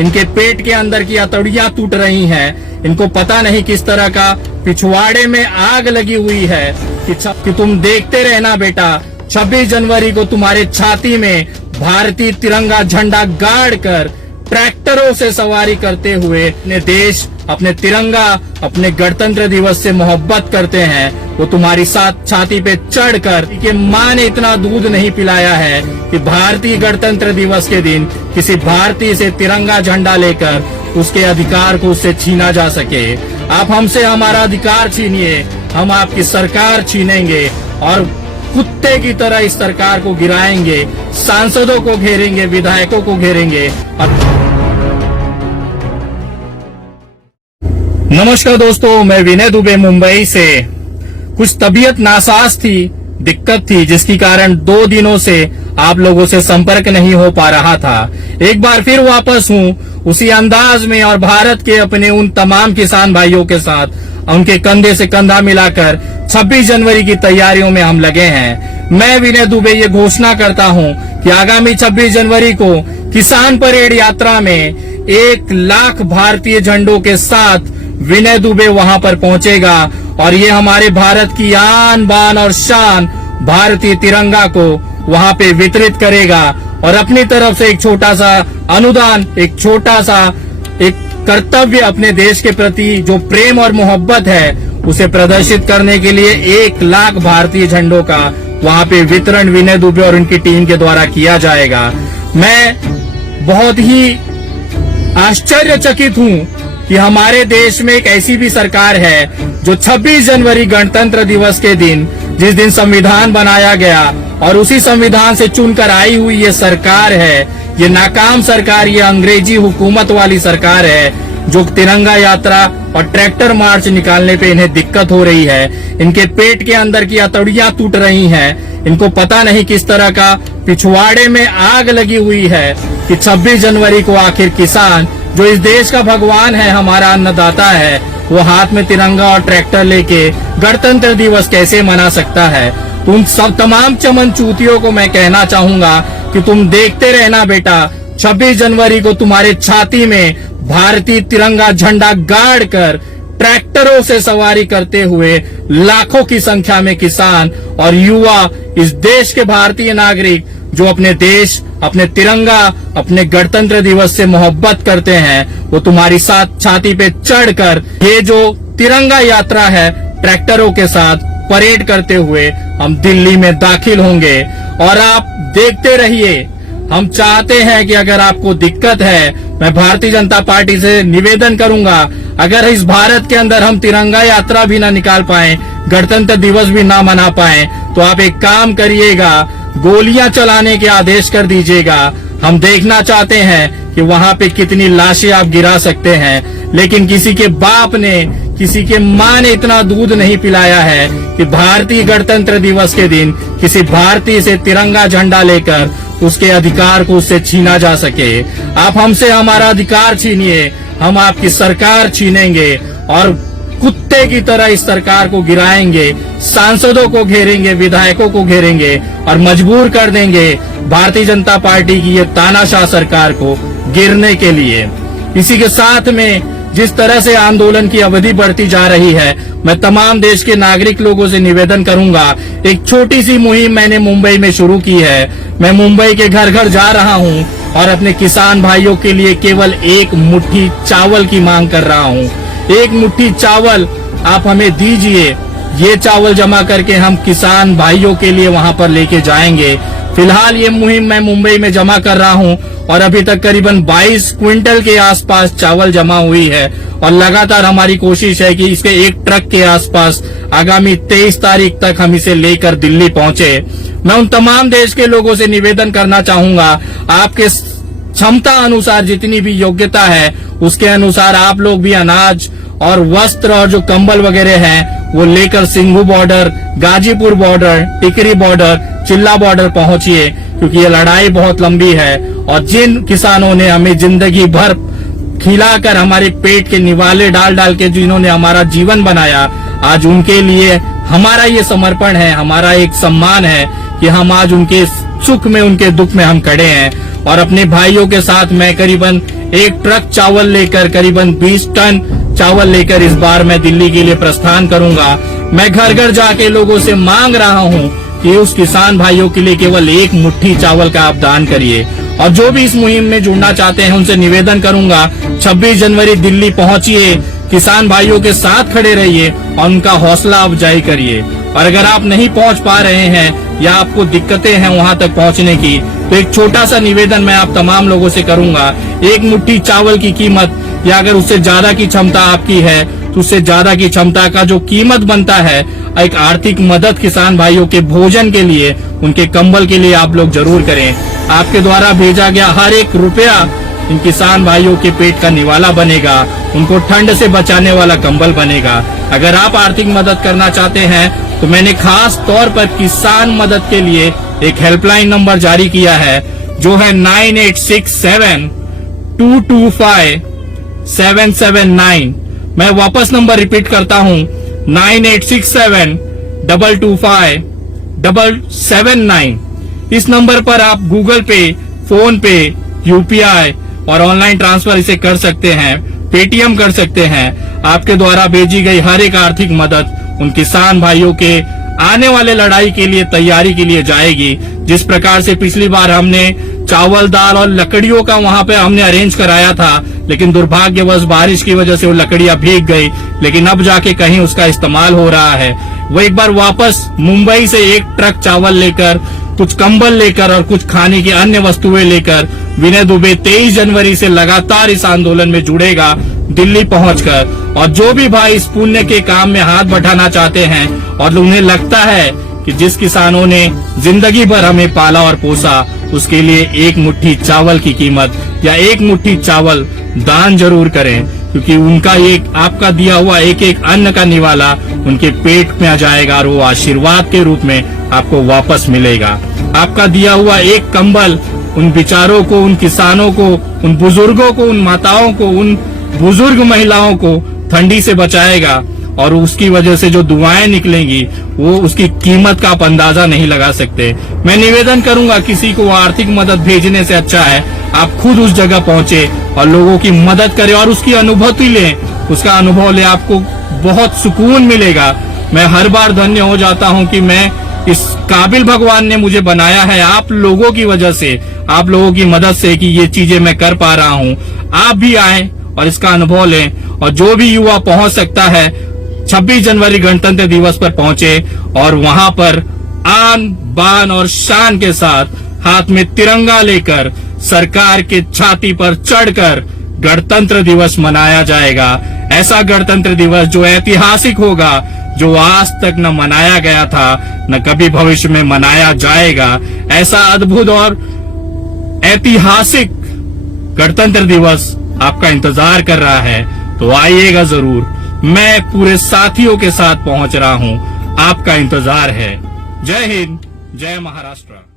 इनके पेट के अंदर की हथौड़ियां टूट रही हैं। इनको पता नहीं किस तरह का पिछवाड़े में आग लगी हुई है कि तुम देखते रहना बेटा। 26 जनवरी को तुम्हारे छाती में भारतीय तिरंगा झंडा गाड़ कर ट्रैक्टरों से सवारी करते हुए अपने देश, अपने तिरंगा, अपने गणतंत्र दिवस से मोहब्बत करते हैं। वो तुम्हारी साथ छाती पे चढ़कर कि माँ ने इतना दूध नहीं पिलाया है कि भारतीय गणतंत्र दिवस के दिन किसी भारतीय से तिरंगा झंडा लेकर उसके अधिकार को उससे छीना जा सके। आप हमसे हमारा अधिकार छीनिए, हम आपकी सरकार छीनेंगे और कुत्ते की तरह इस सरकार को गिराएंगे, सांसदों को घेरेंगे, विधायकों को घेरेंगे। नमस्कार दोस्तों, मैं विनय दुबे मुंबई से। कुछ तबीयत नासाज थी, दिक्कत थी, जिसके कारण 2 दिनों से आप लोगों से संपर्क नहीं हो पा रहा था। एक बार फिर वापस हूँ उसी अंदाज में और भारत के अपने उन तमाम किसान भाइयों के साथ उनके कंधे से कंधा मिलाकर 26 जनवरी की तैयारियों में हम लगे हैं। मैं विनय दुबे ये घोषणा करता हूँ कि आगामी 26 जनवरी को किसान परेड यात्रा में 1 लाख भारतीय झंडों के साथ विनय दुबे वहां पर पहुंचेगा और ये हमारे भारत की आन बान और शान भारतीय तिरंगा को वहां पे वितरित करेगा और अपनी तरफ से एक छोटा सा अनुदान, एक छोटा सा एक कर्तव्य अपने देश के प्रति जो प्रेम और मोहब्बत है उसे प्रदर्शित करने के लिए 1 लाख भारतीय झंडों का वहां पे वितरण विनय दुबे और उनकी टीम के द्वारा किया जाएगा। मैं बहुत ही आश्चर्यचकित हूँ कि हमारे देश में एक ऐसी भी सरकार है जो 26 जनवरी गणतंत्र दिवस के दिन, जिस दिन संविधान बनाया गया और उसी संविधान से चुनकर आई हुई ये सरकार है, ये नाकाम सरकार, ये अंग्रेजी हुकूमत वाली सरकार है जो तिरंगा यात्रा और ट्रैक्टर मार्च निकालने पे इन्हें दिक्कत हो रही है। इनके पेट के अंदर की हथौड़ियां टूट रही हैं। इनको पता नहीं किस तरह का पिछवाड़े में आग लगी हुई है कि 26 जनवरी को आखिर किसान जो इस देश का भगवान है, हमारा अन्नदाता है, वो हाथ में तिरंगा और ट्रैक्टर लेके गणतंत्र दिवस कैसे मना सकता है। तुम सब तमाम चमनचूतियों को मैं कहना चाहूंगा कि तुम देखते रहना बेटा। 26 जनवरी को तुम्हारे छाती में भारतीय तिरंगा झंडा गाड़ कर ट्रैक्टरों से सवारी करते हुए लाखों की संख्या में किसान और युवा, इस देश के भारतीय नागरिक जो अपने देश, अपने तिरंगा, अपने गणतंत्र दिवस से मोहब्बत करते हैं, वो तुम्हारी साथ छाती पे चढ़कर ये जो तिरंगा यात्रा है ट्रैक्टरों के साथ परेड करते हुए हम दिल्ली में दाखिल होंगे। और आप देखते रहिए। हम चाहते हैं कि अगर आपको दिक्कत है, मैं भारतीय जनता पार्टी से निवेदन करूंगा, अगर इस भारत के अंदर हम तिरंगा यात्रा भी ना निकाल पाए, गणतंत्र दिवस भी ना मना पाए, तो आप एक काम करिएगा, गोलियां चलाने के आदेश कर दीजिएगा। हम देखना चाहते हैं कि वहां पे कितनी लाशें आप गिरा सकते हैं। लेकिन किसी के बाप ने, किसी के माँ ने इतना दूध नहीं पिलाया है कि भारतीय गणतंत्र दिवस के दिन किसी भारतीय से तिरंगा झंडा लेकर उसके अधिकार को उससे छीना जा सके। आप हमसे हमारा अधिकार छीनिए, हम आपकी सरकार छीनेंगे और कुत्ते की तरह इस सरकार को गिराएंगे, सांसदों को घेरेंगे, विधायकों को घेरेंगे और मजबूर कर देंगे भारतीय जनता पार्टी की ये तानाशाह सरकार को गिरने के लिए। इसी के साथ में जिस तरह से आंदोलन की अवधि बढ़ती जा रही है, मैं तमाम देश के नागरिक लोगों से निवेदन करूंगा। एक छोटी सी मुहिम मैंने मुंबई में शुरू की है। मैं मुंबई के घर घर जा रहा हूं और अपने किसान भाइयों के लिए केवल 1 मुट्ठी चावल की मांग कर रहा हूं। 1 मुट्ठी चावल आप हमें दीजिए। ये चावल जमा करके हम किसान भाइयों के लिए वहां पर लेके जाएंगे। फिलहाल ये मुहिम मैं मुंबई में जमा कर रहा हूं और अभी तक करीबन 22 क्विंटल के आसपास चावल जमा हुई है और लगातार हमारी कोशिश है कि इसके 1 ट्रक के आसपास आगामी 23 तारीख तक हम इसे लेकर दिल्ली पहुंचे। मैं उन तमाम देश के लोगों से निवेदन करना चाहूंगा, आपके क्षमता अनुसार जितनी भी योग्यता है उसके अनुसार आप लोग भी अनाज और वस्त्र और जो कंबल वगैरह हैं वो लेकर सिंघू बॉर्डर, गाजीपुर बॉर्डर, टिकरी बॉर्डर, चिल्ला बॉर्डर पहुंचिए, क्योंकि ये लड़ाई बहुत लंबी है। और जिन किसानों ने हमें जिंदगी भर खिलाकर हमारे पेट के निवाले डाल डाल के जिन्होंने हमारा जीवन बनाया, आज उनके लिए हमारा ये समर्पण है, हमारा एक सम्मान है कि हम आज उनके सुख में उनके दुख में हम खड़े हैं। और अपने भाइयों के साथ मैं करीबन 1 ट्रक चावल लेकर, करीबन 20 टन चावल लेकर इस बार मैं दिल्ली के लिए प्रस्थान करूंगा। मैं घर घर जाके लोगों से मांग रहा हूं कि उस किसान भाइयों के लिए केवल 1 मुट्ठी चावल का आप दान करिए। और जो भी इस मुहिम में जुड़ना चाहते हैं उनसे निवेदन करूंगा, 26 जनवरी दिल्ली पहुंचिए, किसान भाइयों के साथ खड़े रहिए और उनका हौसला अफजाई करिए। और अगर आप नहीं पहुंच पा रहे हैं या आपको दिक्कतें हैं वहां तक पहुंचने की, तो एक छोटा सा निवेदन मैं आप तमाम लोगों से करूंगा। 1 मुट्ठी चावल की कीमत या अगर उससे ज्यादा की क्षमता आपकी है तो उससे ज्यादा की क्षमता का जो कीमत बनता है, एक आर्थिक मदद किसान भाइयों के भोजन के लिए, उनके कंबल के लिए आप लोग जरूर करें। आपके द्वारा भेजा गया हर 1 रुपया इन किसान भाइयों के पेट का निवाला बनेगा, उनको ठंड से बचाने वाला कंबल बनेगा। अगर आप आर्थिक मदद करना चाहते हैं तो मैंने खास तौर पर किसान मदद के लिए एक हेल्पलाइन नंबर जारी किया है, जो है 9867225779। मैं वापस नंबर रिपीट करता हूं, 9867225779। इस नंबर पर आप गूगल पे, फोन पे, यूपीआई और ऑनलाइन ट्रांसफर इसे कर सकते हैं, पेटीएम कर सकते हैं। आपके द्वारा भेजी गई हर एक आर्थिक मदद उन किसान भाइयों के आने वाले लड़ाई के लिए तैयारी के लिए जाएगी। जिस प्रकार से पिछली बार हमने चावल, दाल और लकड़ियों का वहां पे हमने अरेंज कराया था, लेकिन दुर्भाग्यवश बारिश की वजह से वो लकड़ियां भीग गई, लेकिन अब जाके कहीं उसका इस्तेमाल हो रहा है। वो एक बार वापस मुंबई से 1 ट्रक चावल लेकर, कुछ कंबल लेकर और कुछ खाने की अन्य वस्तुएं लेकर विनय दुबे 23 जनवरी से लगातार इस आंदोलन में जुड़ेगा दिल्ली पहुंचकर। और जो भी भाई इस पुण्य के काम में हाथ बढ़ाना चाहते हैं और उन्हें लगता है कि जिस किसानों ने जिंदगी भर हमें पाला और पोसा, उसके लिए 1 मुट्ठी चावल की कीमत या 1 मुट्ठी चावल दान जरूर करें, क्योंकि उनका ये आपका दिया हुआ एक एक अन्न का निवाला उनके पेट में आ जाएगा और वो आशीर्वाद के रूप में आपको वापस मिलेगा। आपका दिया हुआ एक कंबल उन बेचारों को, उन किसानों को, उन बुजुर्गों को, उन माताओं को, उन बुजुर्ग महिलाओं को ठंडी से बचाएगा। और उसकी वजह से जो दुआएं निकलेंगी वो उसकी कीमत का आप अंदाजा नहीं लगा सकते। मैं निवेदन करूंगा, किसी को आर्थिक मदद भेजने से अच्छा है आप खुद उस जगह पहुंचे और लोगों की मदद करें और उसकी अनुभूति लें, उसका अनुभव लें, आपको बहुत सुकून मिलेगा। मैं हर बार धन्य हो जाता हूं कि मैं इस काबिल भगवान ने मुझे बनाया है आप लोगों की वजह से, आप लोगों की मदद से, कि ये चीजें मैं कर पा रहा हूं। आप भी आए और इसका अनुभव लें। और जो भी युवा पहुंच सकता है 26 जनवरी गणतंत्र दिवस पर पहुंचे और वहां पर आन बान और शान के साथ हाथ में तिरंगा लेकर सरकार के छाती पर चढ़कर गणतंत्र दिवस मनाया जाएगा। ऐसा गणतंत्र दिवस जो ऐतिहासिक होगा, जो आज तक न मनाया गया था न कभी भविष्य में मनाया जाएगा। ऐसा अद्भुत और ऐतिहासिक गणतंत्र दिवस आपका इंतजार कर रहा है, तो आइएगा जरूर। मैं पूरे साथियों के साथ पहुंच रहा हूं, आपका इंतजार है। जय हिंद, जय महाराष्ट्र।